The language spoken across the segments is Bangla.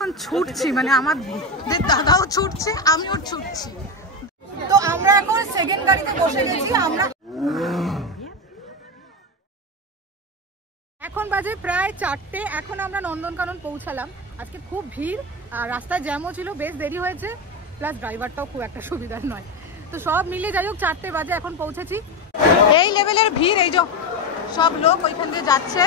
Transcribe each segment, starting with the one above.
এখন ছুটছি, মানে আমাদের দাদাও ছুটছে, আমিও ছুটছি। তো আমরা এখন সেকেন্ড গাড়িতে বসে গেছি। আমরা এখন বাজে প্রায় 4টে। এখন আমরা নন্দনকানন পৌঁছালাম। আজকে খুব ভিড়, আর রাস্তায় জ্যামও ছিল, বেশ দেরি হয়েছে, প্লাস ড্রাইভারটাও খুব একটা সুবিধার নয়। তো সব মিলে যাই হোক 4টে বাজে এখন পৌঁছেছি। এই লেভেলের ভিড়, এই যে সব লোক ওইখান দিয়ে যাচ্ছে।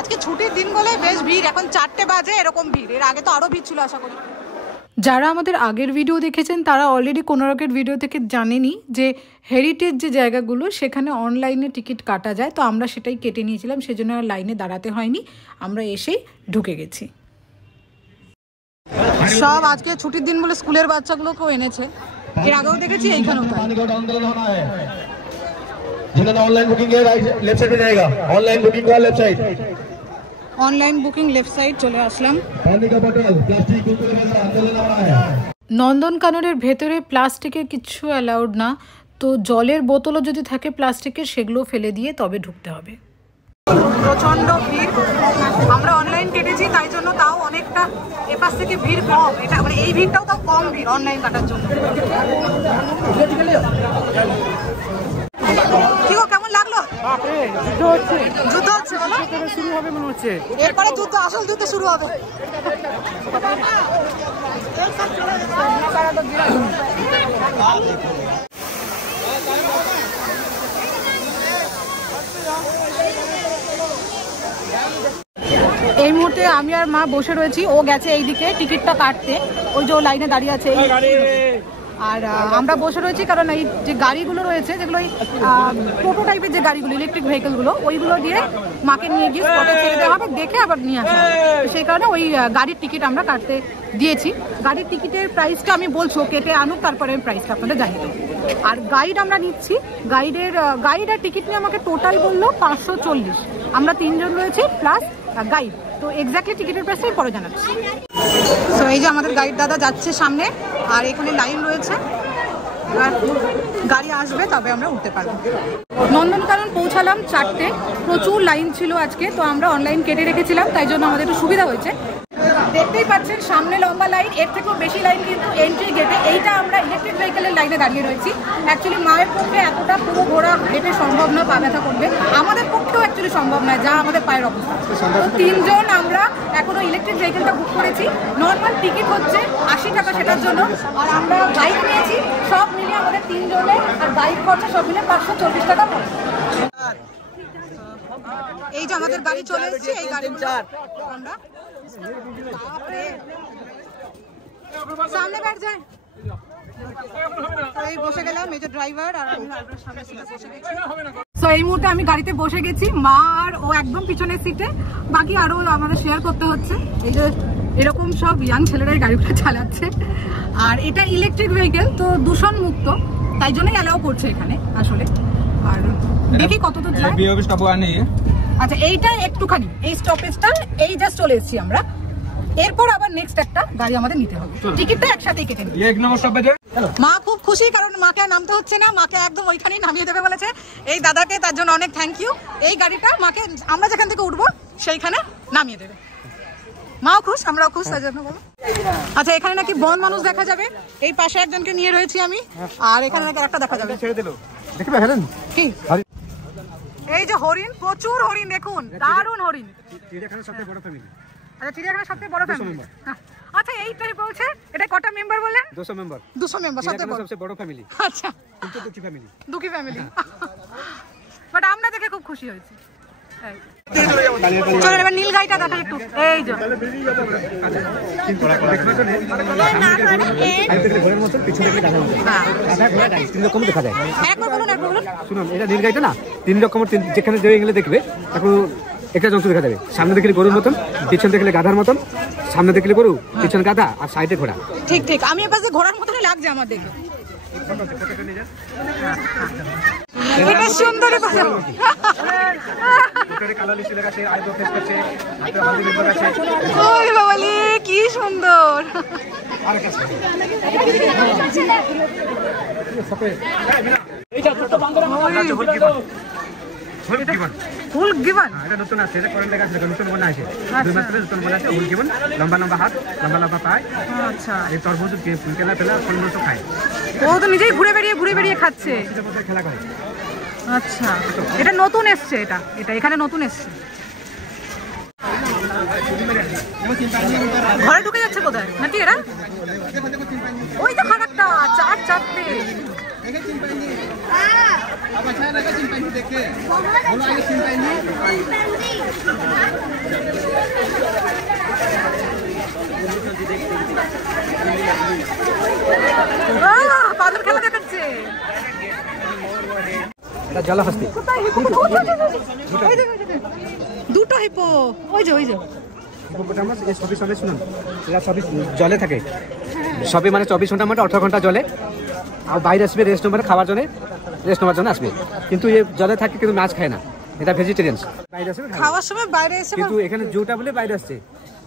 আজকে ছুটির দিন বলে বেশ ভিড়। এখন 4টে বাজে এরকম ভিড়, এর আগে তো আরো ভিড় ছিল আশা করি। যারা আমাদের আগের ভিডিও দেখেছেন তারা অলরেডি কোনারকের ভিডিও থেকে জানেনই যে হেরিটেজ যে জায়গাগুলো সেখানে অনলাইনে টিকিট কাটা যায়। তো আমরা সেটাই কেটে নিয়েছিলাম, সেজন্য আর লাইনে দাঁড়াতে হয়নি, আমরা এসেই ঢুকে গেছি। সব আজকে ছুটির দিন বলে স্কুলের বাচ্চাগুলোকেও এনেছে, এর আগেও দেখেছি এইখানেও তাই। ऑनलाइन बुकिंग है लेफ्ट साइड में जाएगा, ऑनलाइन बुकिंग का left side, online booking left side চলে আসলাম। पानी का बोतल प्लास्टिक कुरकुरे वगैरह आंदोलन हो रहा है। নন্দনকাননের ভেতরে প্লাস্টিকের কিছু অ্যালাউড না, তো জলের বোতলও যদি থাকে প্লাস্টিকের সেগুলো ফেলে দিয়ে তবে ঢুকতে হবে। প্রচন্ড ভিড়, আমরা অনলাইন কেটেছি তাই জন্য তাও অনেকটা এপাশ থেকে ভিড় কম। এটা মানে এই ভিড়টাও তাও কম ভিড় অনলাইন কাটার জন্য। কি গো, কেমন লাগলো? যুদ্ধ হচ্ছে বলো? শুরু হবে মনে হচ্ছে, এরপরে যুদ্ধ, আসল যুদ্ধ শুরু হবে। এই মুহূর্তে আমি আর মা বসে রয়েছি, ও গেছে এইদিকে টিকিটটা কাটতে, ওই যে লাইনে দাঁড়িয়ে আছে। আর আমরা বসে রয়েছি কারণ এই যে গাড়িগুলো রয়েছে, যেগুলো টোটো টাইপের যে গাড়িগুলো, ইলেকট্রিক ভেহিকেলগুলো, ওইগুলো দিয়ে মাকে নিয়ে গিয়ে স্পটে ছেড়ে দেওয়া হবে, দেখে আবার নিয়ে আসা হবে। সেই কারণে ওই গাড়ির টিকিট আমরা কাটতে দিয়েছি। গাড়ির টিকিটের প্রাইসটা আমি বলছি, কেটে আনুক, তারপরে আমি প্রাইসটা আপনাদের জানিয়ে দেবো। আর গাইড আমরা নিচ্ছি, গাইড আর টিকিট নিয়ে আমাকে টোটাল বললো 540। আমরা 3 জন রয়েছি প্লাস গাইড, তো এক্স্যাক্টলি টিকিটের প্রাইসটা পরে জানাচ্ছি। তো এই যে আমাদের গাইড দাদা যাচ্ছে সামনে, আর এখানে লাইন রয়েছে, এবার গাড়ি আসবে তবে আমরা উঠতে পারবো। নন্দনকানন পৌঁছালাম 4টে, প্রচুর লাইন ছিল আজকে, তো আমরা অনলাইন কেটে রেখেছিলাম, তাই জন্য আমাদের একটু সুবিধা হয়েছে। দেখতেই পাচ্ছেন সামনে লম্বা লাইন, এর থেকেও বেশি লাইন কিন্তু এন্ট্রি গেটে। এইটা আমরা ইলেকট্রিক ভেহিকেলের লাইনে দাঁড়িয়ে রয়েছি। অ্যাকচুয়ালি মায়ের পক্ষে এতটা পুরো ঘোরা হেঁটে সম্ভব না, পা ব্যথা করবে, আমাদের পক্ষেও অ্যাকচুয়ালি সম্ভব নয়, যা আমাদের পায়ের অবস্থা। তো 3 জন আমরা এখনো ইলেকট্রিক ভেহিকেলটা বুক করেছি। নর্মাল টিকিট হচ্ছে 80 টাকা সেটার জন্য, আর আমরা বাইক নিয়েছি, সব মিলে আমাদের 3 জনের আর বাইক খরচা সব মিলে 540 টাকা পড়ে। এই যে আমাদের গাড়ি চলে এসেছে, এই গাড়ি আমরা সামনে बैठ जाए। এই বসে গেলাম, এই যে ড্রাইভার আর আমি সামনের সিটে বসে গেছি। সো এই মুহূর্তে আমি গাড়িতে বসে গেছি, মা আর ও একদম পিছনের সিটে, বাকি আরো আমাদের শেয়ার করতে হচ্ছে। এই যে এরকম সব ইয়াং ছেলেরাই গাড়িগুলো চালাচ্ছে, আর এটা ইলেকট্রিক ভেহিকেল, তো দূষণ মুক্ত, তাই জন্যই অ্যালাউ করছে এখানে আসলে। আর দেখি কতদূর যায়। আচ্ছা, এইটা একটুখানি, এই স্টপেজটা এই জাস্ট চলে এসেছি আমরা, এরপর আবার নেক্সট একটা গাড়ি আমাদের নিতে হবে, টিকিটটা একসাথেই কেটে নিই। মা খুব খুশি, কারণ মাকে নামতে হচ্ছে না, মাকে একদম ওইখানেই নামিয়ে দেবে বলেছে এই দাদাকে, তার জন্য অনেক থ্যাংক ইউ। এই গাড়িটা মাকে আমরা যেখান থেকে উঠবো সেইখানে নামিয়ে দেবে। মাও খুশ, আমরাও খুশ, তার জন্য বলো। আচ্ছা, এখানে নাকি বন মানুষ দেখা যাবে, এই পাশে একজনকে নিয়ে রয়েছি আমি, আর এখানে নাকি একটা দেখা যাবে। কি এই যে হরিণ, প্রচুর হরিণ, দেখুন দারুণ হরিণ। চিড়িয়াখানার সবচেয়ে বড় ফ্যামিলি। আচ্ছা, চিড়িয়াখানার সবচেয়ে বড় ফ্যামিলি। আচ্ছা, এইটাই বলছে, এটা কটা মেম্বার বললেন? 200 মেম্বার। 200 মেম্বার, সবচেয়ে বড় ফ্যামিলি। আচ্ছা, কিন্তু দুঃখী ফ্যামিলি। বাট আমরা দেখে খুব খুশি হয়েছি। চলো এবার নীল গাড়িটা দেখাই একটু। এই যে একবার বলুন, শুনুন, এটা নীল গাড়িটা না, 3 রকমের, যেখানে যে এগুলো দেখবে এখন একটা যন্ত্র দেখা যাবে। সামনে দেখলে গরুর মতন, পিছনে দেখলে গাধার মতন। সামনে দেখলে গরু, পিছনে গাধা, আর সাইডে ঘোড়া। ঠিক ঠিক, আমি এবার যে ঘোড়ার মতনই লাগছে আমার দেখে। এটা সুন্দর, কি সুন্দর। ফুল গিভন এটা নতুন আছে, এটা করেন দেখা আছে, নতুন বনা আছে, 2 মাস ধরে নতুন বনা আছে। ফুল গিভন, লম্বা লম্বা হাত, লম্বা লম্বা পায়। আচ্ছা, এই তরমুজ ফুল কেলা পেলা ফল মতো খায়। ও তো নিজেই ঘুরে বেরিয়ে খাচ্ছে। খেলা করে। আচ্ছা, এটা নতুন এসছে, এটা এখানে নতুন এসছে। ঘরে ঢুকে যাচ্ছে বোধহয় নাকি এরা? ওই তো খারাপটা চারটে। বাদল খেলা দেখাচ্ছে। এটা জলহস্তি। দুটো হিপো, ওই যে হিপোপোটামাস। এই সবই শুনুন, এরা সবই জলে থাকে, সবই মানে 24 ঘন্টা মানে 18 ঘন্টা জলে। আর বাইরে আসবে রেস্ট নেবার খাওয়ার জন্য, রেস্ট নেবার জন্য আসবে, কিন্তু এ জলে থাকে কিন্তু মাছ খায় না, এটা ভেজিটেরিয়ান। বাইরে আসবে খাওয়ার সময় বাইরে এসে, কিন্তু এখানে জুটা বলে বাইরে আসছে,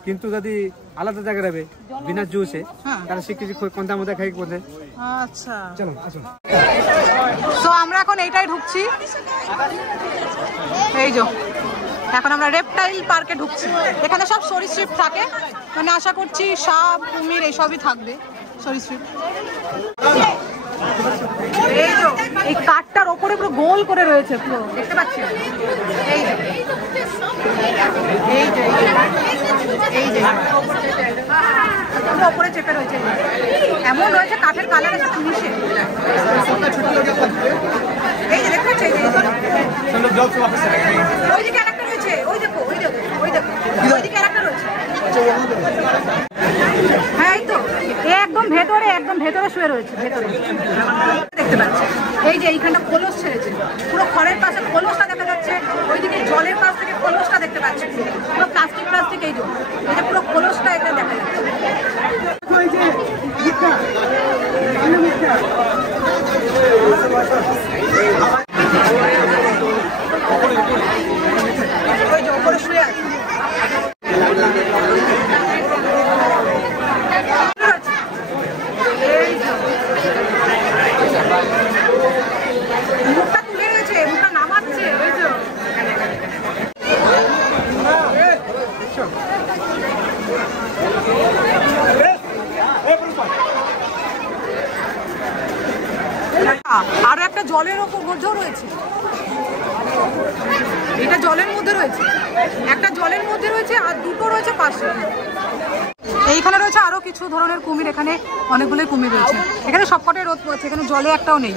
কিন্তু যদি আলাদা জায়গায় যাবে বিনা জুসে তাহলে সে কিছু কোনটা মধ্যে খাই কোথায়। আচ্ছা চলো আসুন। তো আমরা এখন এইটাই ঢুকছি, এই যে এখন আমরা রেপটাইল পার্কে ঢুকছি। এখানে সব সরীসৃপ থাকে, মানে আশা করছি সাপ কুমির এইসবই থাকবে সরীসৃপ। এই যে এই কাঠটার ওপরে পুরো গোল করে রয়েছে, পুরো দেখতে পাচ্ছি। এই যে এই যে এই যে পুরো ওপরে চেপে রয়েছে, এমন রয়েছে কাঠের কালারের সাথে মিশে। এই যে দেখতে পাচ্ছি, ওই দিকে আরেকটা রয়েছে, ওই দেখো ওই দেখো ওই দেখো ওই দিকে আরেকটা রয়েছে। হ্যাঁ এই তো একদম ভেতরে শুয়ে রয়েছে, ভেতরে দেখতে পাচ্ছি। এই যে এইখানটা খোলস ছেড়েছে, পুরো খড়ের পাশে খোলসটা দেখা যাচ্ছে, ওইদিকে জলের পাশ থেকে খোলসটা দেখতে পাচ্ছি, পুরো প্লাস্টিক এই যে পুরো খোলসটা এখানে দেখা যাচ্ছে। ওই যে ওপরে শুয়ে আছে, মুখটা তুলে রয়েছে, মুখটা নামাচ্ছে। ওই যে আরো একটা জলের ওপর মধ্যেও রয়েছে, এটা জলের মধ্যে রয়েছে, একটা জলের মধ্যে রয়েছে আর দুটো রয়েছে পাশে। এইখানে রয়েছে আরো কিছু ধরনের কুমির, এখানে অনেকগুলোই কুমির রয়েছে। এখানে সবকটাই রোদ পড়ছে, এখানে জলে একটাও নেই।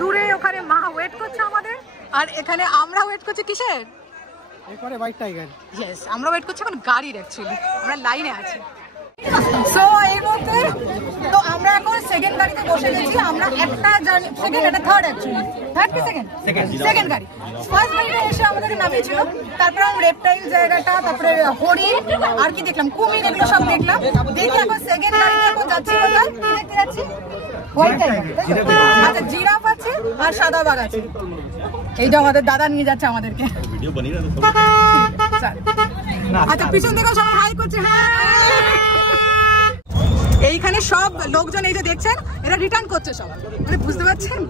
দূরে ওখানে মা ওয়েট করছে আমাদের, আর এখানে আমরা ওয়েট করছি কিসের? এরপরে হোয়াইট টাইগার। ইয়েস, আমরা ওয়েট করছি এখন গাড়ির, অ্যাকচুয়ালি আমরা লাইনে আছি। সো এই মধ্যে তো আমরা এখন সেকেন্ড গাড়িতে বসে গেছি। আমরা একটা জার্নি, সেকেন্ড এটা থার্ড, অ্যাকচুয়ালি থার্ড কি সেকেন্ড গাড়ি। ফার্স্ট গাড়িতে এসে আমাদেরকে নামিয়েছিল, তারপরে আমরা রেপটাইল জায়গাটা, তারপরে হরিণ আর কি দেখলাম, কুমির, এগুলো সব দেখলাম। দেখি এখন সেকেন্ড গাড়িতে এখন যাচ্ছি, কোথায় দেখতে যাচ্ছি? হোয়াইট টাইগার, আচ্ছা জিরাফ আছে আর সাদা বাঘ আছে। এই যে আমাদের দাদা নিয়ে যাচ্ছে আমাদেরকে। আচ্ছা পিছন থেকে সবাই হাই করছে। এইখানে সব লোকজন এই যে দেখছেন, এরা রিটার্ন করছে সব, মানে বুঝতে পারছেন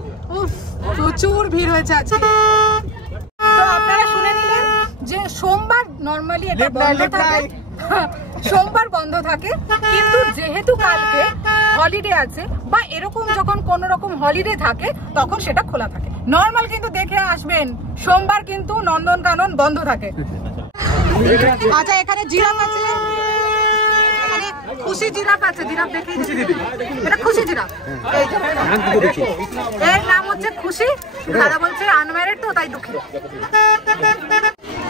প্রচুর ভিড় হয়েছে আজকে। তো আপনারা শুনে নিলেন যে সোমবার নর্মালি এটা বন্ধ থাকে, সোমবার বন্ধ থাকে, কিন্তু যেহেতু কালকে হলিডে আছে বা এরকম যখন কোন রকম হলিডে থাকে তখন সেটা খোলা থাকে। নর্মাল কিন্তু দেখে আসবেন, সোমবার কিন্তু নন্দনকানন বন্ধ থাকে। আচ্ছা এখানে জিরাফ আছে, এখানে খুশি জিরাফ আছে, জিরাফ দেখেই এটা খুশি জিরাফ। এর নাম হচ্ছে খুশি, দাদা বলছে আনম্যারিড তো তাই দুঃখী।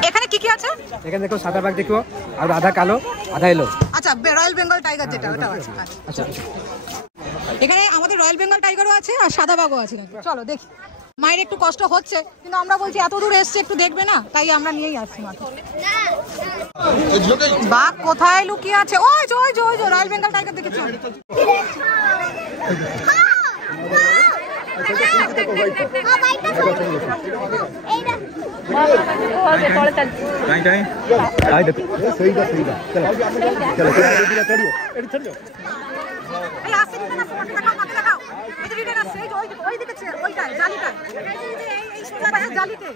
এখানে কি কি আছে? এখানে দেখো সাদা বাঘ দেখো, আর আধা কালো আধা এলো। আচ্ছা রয়্যাল বেঙ্গল টাইগার যেটা, ওটা আছে। আচ্ছা এখানে আমাদের রয়্যাল বেঙ্গল টাইগারও আছে আর সাদা বাঘও আছে। চলো দেখি। মায়ের একটু কষ্ট হচ্ছে, কিন্তু আমরা বলছি এত দূর এসছে একটু দেখবে না, তাই আমরা নিয়েই আসছি মাকে। বাঘ কোথায় লুকিয়ে আছে? ওই যে ওই যে ওই যে রয়্যাল বেঙ্গল টাইগার দেখেছো? জালিতে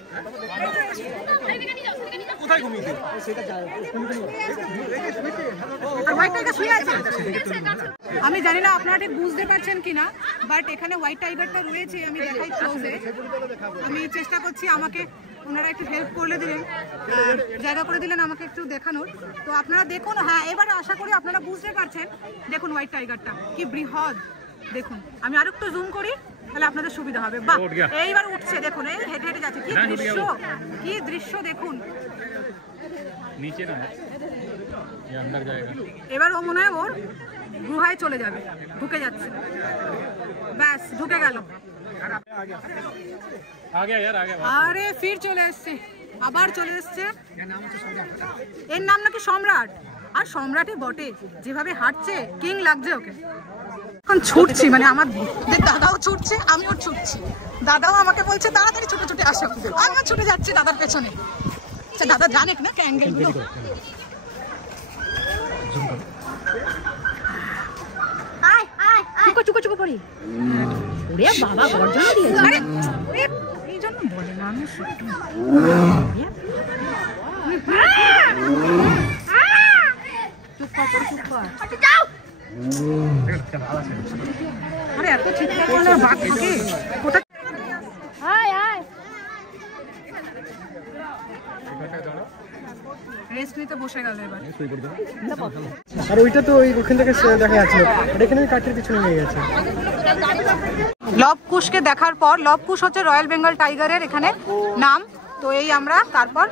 আমি জানি না আপনারা ঠিক বুঝতে পারছেন কিনা, বাট এখানে হোয়াইট টাইগারটা রয়েছে। আমি দেখাই ক্লোজে, আমি চেষ্টা করছি, আমাকে ওনারা একটু হেল্প করে দিলেন, জায়গা করে দিলেন আমাকে একটু দেখানোর। তো আপনারা দেখুন, হ্যাঁ এবারে আশা করি আপনারা বুঝতে পারছেন। দেখুন হোয়াইট টাইগারটা কি বৃহৎ, দেখুন আমি আরো একটু জুম করি তাহলে আপনাদের সুবিধা হবে। বাহ, এইবার উঠছে, দেখুন এই হেঁটে হেঁটে যাচ্ছে, কি দৃশ্য, কি দৃশ্য দেখুন। নিচে না, अंदर जाएगा। এবার ও মনে হয় ওর গুহায় চলে যাবে, ঢুকে যাচ্ছে, ব্যাস ঢুকে গেল। আরে ফির চলে এসছে, আবার চলে এসছে। এর নাম নাকি সম্রাট, আর সম্রাটই বটে, যেভাবে হাঁটছে কিং লাগছে ওকে। এখন ছুটছি, মানে আমার দাদাও ছুটছে, আমিও ছুটছি। দাদাও আমাকে বলছে তাড়াতাড়ি ছুটে ছুটে আসো, আমিও ছুটে যাচ্ছি দাদার পেছনে। দাদা জানে না অ্যাঙ্গেল গুলো। চুকো চুকো পড়ি, ওরে বাবা গর্জন দিয়েছে। আরে এই জন্য বলে না আমি সত্যি। চুপ কর, চুপ কর। আরে এত চিৎকার করলে বাঘ থাকে কোথায়? আয় আয়, রেস্ট নিতে বসে গেল এবার। আর ওইটা তো ওইখান থেকে দেখা যাচ্ছে, আর এখানে কাঠের পিছনে নিয়ে গেছে। লব কুশকে দেখার পর, লব কুশ হচ্ছে রয়্যাল বেঙ্গল টাইগারের এখানে নাম। তো এই আমরা তারপর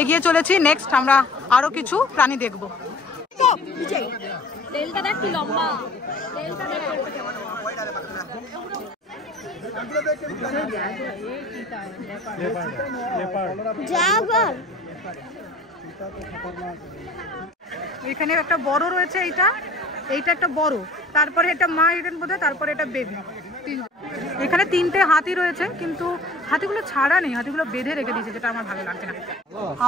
এগিয়ে চলেছি, নেক্সট আমরা আরো কিছু প্রাণী দেখব। এখানে একটা বড় রয়েছে, এইটা একটা বড়, তারপরে এটা মা হিরেন বোধহয়, তারপরে এটা বেবি। এখানে তিনটে হাতি রয়েছে, কিন্তু হাতিগুলো ছাড়া নেই, হাতিগুলো বেঁধে রেখে দিয়েছে, যেটা আমার ভালো লাগছে না।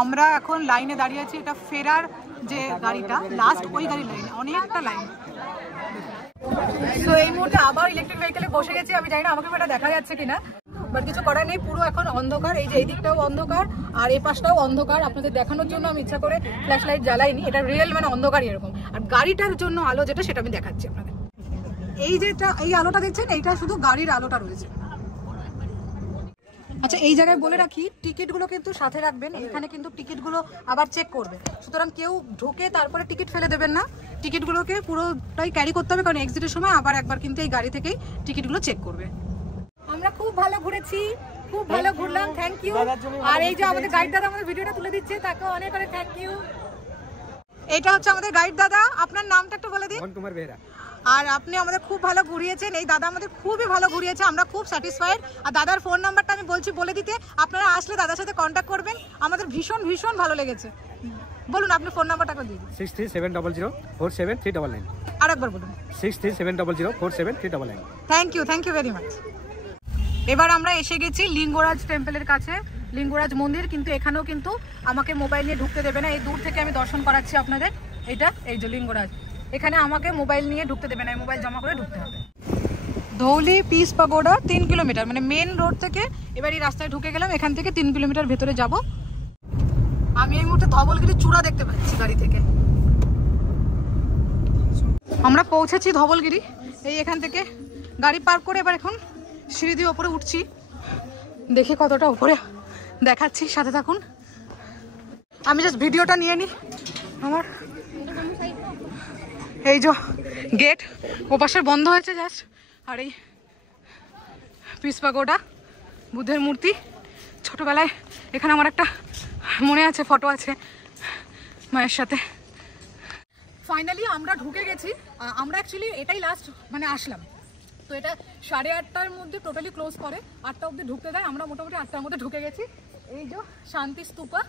আমরা এখন লাইনে দাঁড়িয়ে আছি, এটা ফেরার যে গাড়িটা লাস্ট, ওই গাড়ির লাইনে অনেকটা লাইন। তো এই মুহূর্তে আবার ইলেকট্রিক ভেহিকেলে বসে গেছি। আমি জানি না আমাকে এটা দেখা যাচ্ছে কিনা, বাট কিছু করার নেই, পুরো এখন অন্ধকার। এই যে এই দিকটাও অন্ধকার আর এই পাশটাও অন্ধকার। আপনাদের দেখানোর জন্য আমি ইচ্ছা করে ফ্ল্যাশ লাইট জ্বালাইনি, এটা রিয়েল মানে অন্ধকারই এরকম। আর গাড়িটার জন্য আলো যেটা, সেটা আমি দেখাচ্ছি আপনাদের। এই যেটা এই আলোটা দেখছেন, এইটা শুধু গাড়ির আলোটা রয়েছে। আচ্ছা এই জায়গায় বলে রাখি, টিকিটগুলো কিন্তু সাথে রাখবেন, এখানে কিন্তু টিকিটগুলো আবার চেক করবে, সুতরাং কেউ ঢুকে তারপরে টিকিট ফেলে দেবেন না, টিকিটগুলোকে পুরোটাই ক্যারি করতে হবে, কারণ এক্সিটের সময় আবার একবার কিন্তু এই গাড়ি থেকেই টিকিটগুলো চেক করবে। আমরা খুব ভালো ঘুরেছি, খুব ভালো ঘুরলাম, থ্যাংক ইউ। আর এই যে আমাদের গাইড দাদা আমাদের ভিডিওটা তুলে দিচ্ছে, তাকে অনেক অনেক থ্যাংক ইউ। এটা হচ্ছে আমাদের গাইড দাদা, আপনার নামটা একটু বলে দিন। তোমার বেরা। আর আপনি আমাদের খুব ভালো ঘুরিয়েছেন, এই দাদা আমাদের খুবই ভালো ঘুরিয়েছে, আমরা খুব স্যাটিসফাইড। আর দাদার ফোন নাম্বারটা আমি বলছি বলে দিতে, আপনারা আসলে দাদার সাথে কন্ট্যাক্ট করবেন, আমাদের ভীষণ ভীষণ ভালো লেগেছে। বলুন আপনি ফোন নাম্বারটা দিয়ে দিন। 6370047399। আরেকবার বলুন। 6370047399। Thank you very much. এবার আমরা এসে গেছি লিঙ্গরাজ টেম্পলের কাছে, লিঙ্গরাজ মন্দির। কিন্তু এখানেও কিন্তু আমাকে মোবাইল নিয়ে ঢুকতে দেবে না, এই দূর থেকে আমি দর্শন করাচ্ছি আপনাদের। এটা এই যে লিঙ্গরাজ, এখানে আমাকে মোবাইল নিয়ে ঢুকতে দেবে না, মোবাইল জমা করে ঢুকতে হবে। ধৌলি পিস পাগোড়া 3 কিলোমিটার, মানে মেন রোড থেকে এবার এই রাস্তায় ঢুকে গেলাম, এখান থেকে 3 কিলোমিটার ভেতরে যাব। আমি এই মুহূর্তে ধবলগিরি চূড়া দেখতে পাচ্ছি গাড়ি থেকে। আমরা পৌঁছেছি ধবলগিরি, এই এখান থেকে গাড়ি পার্ক করে এবার এখন সিঁড়ি দিয়ে ওপরে উঠছি, দেখে কতটা উপরে দেখাচ্ছি, সাথে থাকুন। আমি জাস্ট ভিডিওটা নিয়ে নিই আমার। এই যে গেট ওপাশে বন্ধ হয়েছে জাস্ট, আর এই পিস পাগোড়া বুদ্ধের মূর্তি। ছোটবেলায় এখানে আমার একটা মনে আছে, ফটো আছে মায়ের সাথে। ফাইনালি আমরা ঢুকে গেছি। আমরা অ্যাকচুয়ালি এটাই লাস্ট মানে আসলাম, তো এটা 8:30টার মধ্যে টোটালি ক্লোজ করে, 8টা অবধি ঢুকতে দেয়। আমরা মোটামুটি 8টার মধ্যে ঢুকে গেছি। এই যে শান্তি স্তূপা,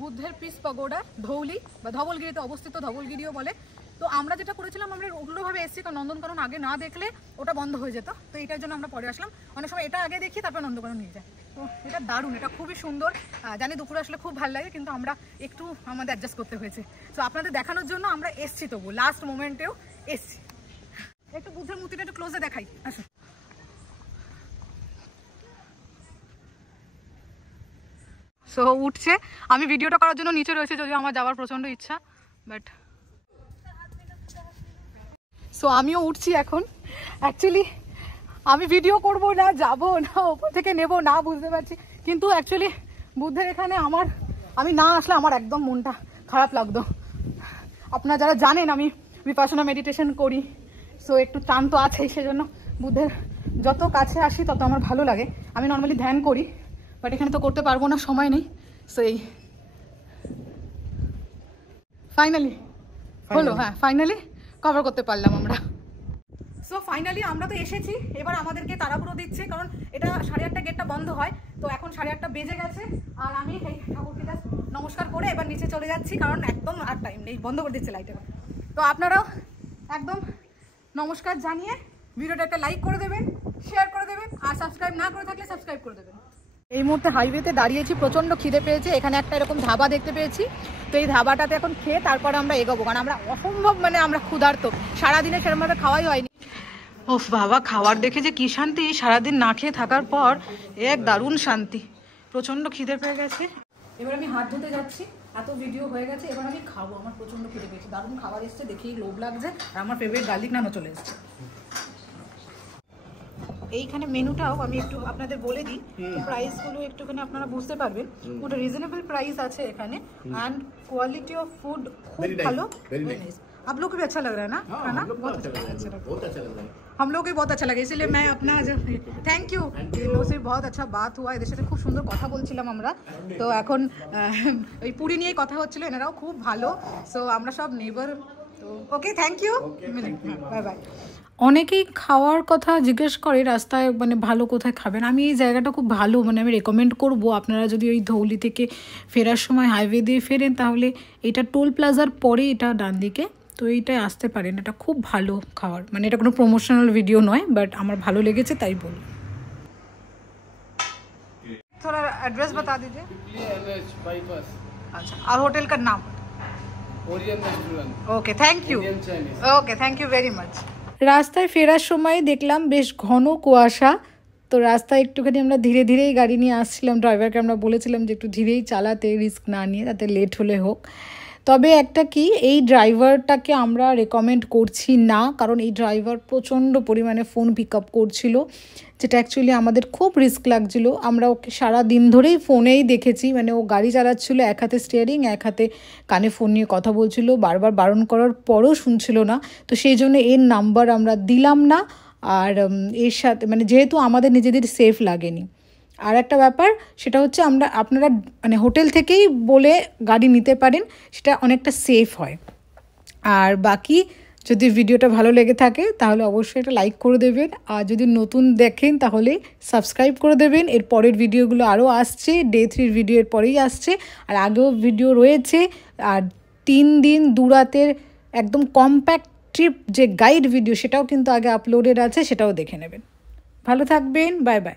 বুদ্ধের পিস পাগোড়া, ধৌলি বা ধবলগিরিতে অবস্থিত, ধবলগিরিও বলে। তো আমরা যেটা করেছিলাম, আমরা উল্টোভাবে এসেছি, কারণ নন্দনকানন আগে না দেখলে ওটা বন্ধ হয়ে যেত, তো এটার জন্য আমরা পরে আসলাম। অনেক সময় এটা আগে দেখি তারপর নন্দনকানন নিয়ে যায়। তো এটা দারুণ, এটা খুবই সুন্দর। জানি দুপুরে আসলে খুব ভালো লাগে, কিন্তু আমরা একটু আমাদের অ্যাডজাস্ট করতে হয়েছে। তো আপনাদের দেখানোর জন্য আমরা এসছি, তবু লাস্ট মোমেন্টেও এসছি। একটু বুদ্ধের মূর্তিটা একটু ক্লোজে দেখাই, আসুন। সো উঠছে, আমি ভিডিওটা করার জন্য নিচে রয়েছে, যদিও আমার যাওয়ার প্রচণ্ড ইচ্ছা, বাট সো আমিও উঠছি এখন। অ্যাকচুয়ালি আমি ভিডিও করব না, যাব না, ওপর থেকে নেব না বুঝতে পারছি, কিন্তু অ্যাকচুয়ালি বুদ্ধের এখানে আমি না আসলে আমার একদম মনটা খারাপ লাগতো। আপনারা যারা জানেন আমি বিপাশনা মেডিটেশন করি, সো একটু টান তো আছেই, সেজন্য বুদ্ধের যত কাছে আসি তত আমার ভালো লাগে। আমি নর্মালি ধ্যান করি, বাট এখানে তো করতে পারবো না, সময় নেই। সো এই ফাইনালি হলো, হ্যাঁ ফাইনালি কভার করতে পারলাম আমরা। সো ফাইনালি আমরা তো এসেছি, এবার আমাদেরকে তাড়াহুড়ো দিচ্ছে, কারণ এটা 8:30 গেটটা বন্ধ হয়, তো এখন 8:30 বেজে গেছে। আর আমি এই ঠাকুরকে জাস্ট নমস্কার করে এবার নিচে চলে যাচ্ছি, কারণ একদম আর টাইম নেই, বন্ধ করে দিচ্ছে লাইট। তো আপনারাও একদম নমস্কার জানিয়ে ভিডিওটা একটা লাইক করে দেবেন, শেয়ার করে দেবেন, আর সাবস্ক্রাইব না করে থাকলে সাবস্ক্রাইব করে দেবেন। এই মুহূর্তে হাইওয়েতে দাঁড়িয়েছি, প্রচণ্ড খিদে পেয়েছে, এখানে একটা এরকম ধাবা দেখতে পেয়েছি, তো এই ধাবাটাতে এখন খেয়ে তারপরে আমরা এগোবো, কারণ আমরা অসম্ভব আমরা ক্ষুধার্ত, সারাদিনে সেরকমভাবে খাওয়াই হয়নি। ওফ বাবা, খাওয়ার দেখে যে কি শান্তি, সারাদিন না খেয়ে থাকার পর এক দারুণ শান্তি, প্রচণ্ড খিদে পেয়ে গেছে। এবার আমি হাত ধুতে যাচ্ছি, এত ভিডিও হয়ে গেছে, এবার আমি খাবো, আমার প্রচণ্ড খিদে পেয়েছে, দারুণ খাবার এসছে, দেখেই লোভ লাগছে, আর আমার ফেভারিট গার্লিক নানও চলে এসছে। এইখানে মেনুটাও আমি একটু আপনাদের বলে দিই, প্রাইসগুলো একটুখানি আপনারা বুঝতে পারবেন, ওটা রিজনেবল প্রাইস আছে এখানে, एंड क्वालिटी ऑफ फूड खूब ভালো। आप लोग को भी अच्छा लग रहा है ना खाना? बहुत अच्छा लग रहा है, हम लोग को बहुत अच्छा लगा, इसलिए मैं अपना थैंक यू, इन लोगों से बहुत अच्छा बात हुआ, এদের সাথে খুব সুন্দর কথা বলছিলাম আমরা। তো এখন ওই পুরি নিয়ে কথা হচ্ছিল, এনারাও খুব ভালো, সো আমরা সব নেবার। তো ওকে, থ্যাংক ইউ, বাই বাই। অনেকেই খাওয়ার কথা জিজ্ঞেস করে রাস্তায়, ভালো কোথায় খাবেন। আমি এই জায়গাটা খুব ভালো, আমি রেকমেন্ড করব। আপনারা যদি ওই ধৌলি থেকে ফেরার সময় হাইওয়ে দিয়ে ফেরেন, তাহলে এটা টোল প্লাজার পরে এটা ডান দিকে, তো এইটাই আসতে পারেন, এটা খুব ভালো খাবার, এটা কোনো প্রমোশনাল ভিডিও নয়, বাট আমার ভালো লেগেছে তাই বললাম। थोड़ा एड्रेस बता दीजिए। अच्छा, और होटल का नाम? Orion restaurant. Okay, thank you. Okay, thank you very much. রাস্তায় ফেরার সময় দেখলাম বেশ ঘন কুয়াশা, তো রাস্তায় একটুখানি আমরা ধীরে ধীরেই গাড়ি নিয়ে আসছিলাম, ড্রাইভারকে আমরা বলেছিলাম যে একটু ধীরেই চালাতে, রিস্ক না নিয়ে, তাতে লেট হলে হোক। তবে একটা কি, এই ড্রাইভারটাকে আমরা রেকমেন্ড করছি না, কারণ এই ড্রাইভার প্রচণ্ড পরিমাণে ফোন পিক আপ করছিল, যেটা অ্যাকচুয়ালি আমাদের খুব রিস্ক লাগছিলো। আমরা ওকে সারা দিন ধরেই ফোনেই দেখেছি, ও গাড়ি চালাচ্ছিলো, এক হাতে স্টিয়ারিং, এক হাতে কানে ফোন নিয়ে কথা বলছিল, বারবার বারণ করার পরেও শুনছিল না। তো সেই জন্য এর নাম্বার আমরা দিলাম না, আর এর সাথে যেহেতু আমাদের নিজেদের সেফ লাগেনি। আর একটা ব্যাপার, সেটা হচ্ছে আপনারা হোটেল থেকেই বলে গাড়ি নিতে পারেন, সেটা অনেকটা সেফ হয়। আর বাকি যদি ভিডিওটা ভালো লেগে থাকে তাহলে অবশ্যই এটা লাইক করে দেবেন, আর যদি নতুন দেখেন তাহলে সাবস্ক্রাইব করে দেবেন। এর পরের ভিডিওগুলো আরও আসছে, ডে 3 ভিডিও এর পরেই আসছে, আর আগেও ভিডিও রয়েছে। আর 3 দিন 2 রাতের একদম কম্প্যাক্ট ট্রিপ যে গাইড ভিডিও, সেটাও কিন্তু আগে আপলোডেড আছে, সেটাও দেখে নেবেন। ভালো থাকবেন, বাই বাই।